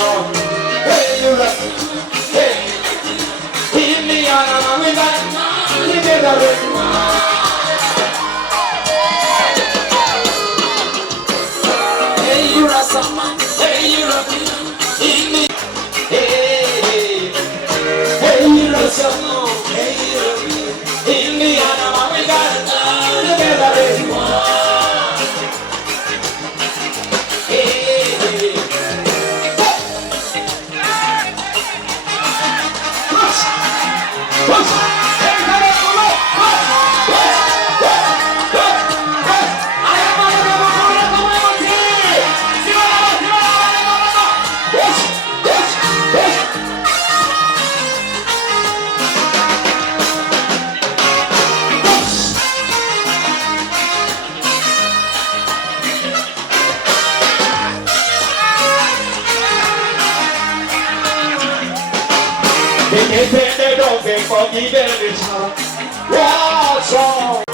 solution. Hey, you rock. Hey, in the animal with that. Hey, you rock. Hey, you rock. In the hey, hey, you rock. Hey, you rock. In the animal with that. Together. They don't think for me every time. What's wrong?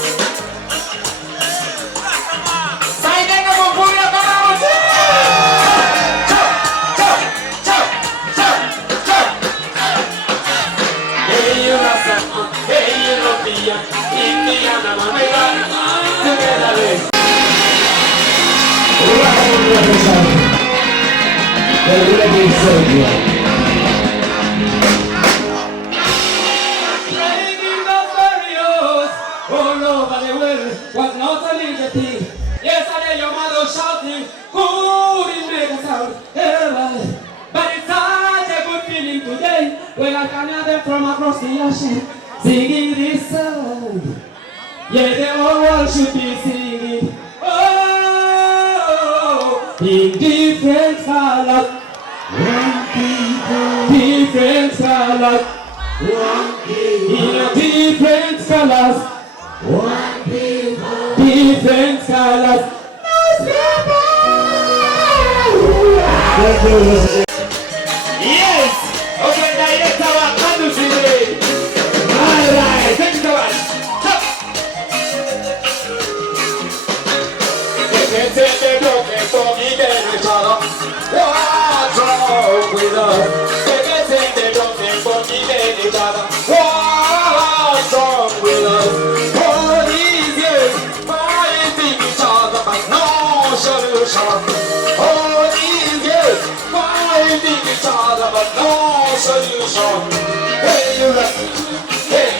Was not an easy thing. Yesterday your mother shouting, couldn't make a sound. But it's such a good feeling today when I can hear them from across the ocean singing this song. Yeah, the whole world should be singing. Oh, in different colors, different colors, in different colors. One people, different colors. Yes! Okay, director, what can you say? Alright, thank you so much. They say they're looking for me, baby, what's wrong with us? They say they're looking for me, baby, what's wrong with us? All these years, finding each other, but no solution. Hey, you rock. Hey,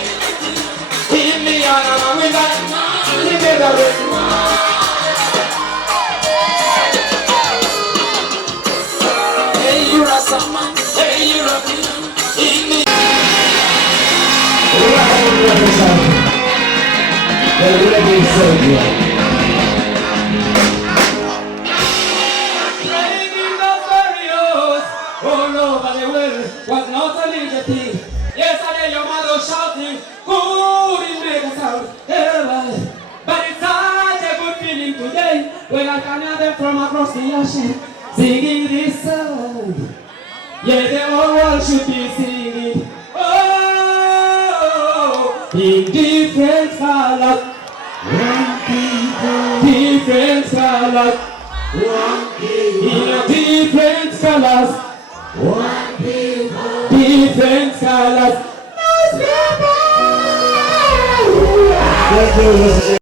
in the animal with that. Hey, you rock. Hey, you rock. In the was not an easy thing. Yesterday your mother shouting, couldn't make a sound. But it's such a good feeling today when I can hear them from across the ocean singing this song. Yeah, the whole world should be singing. Oh, in different colors, different colors, in different colors. One people, different colors. Nice people.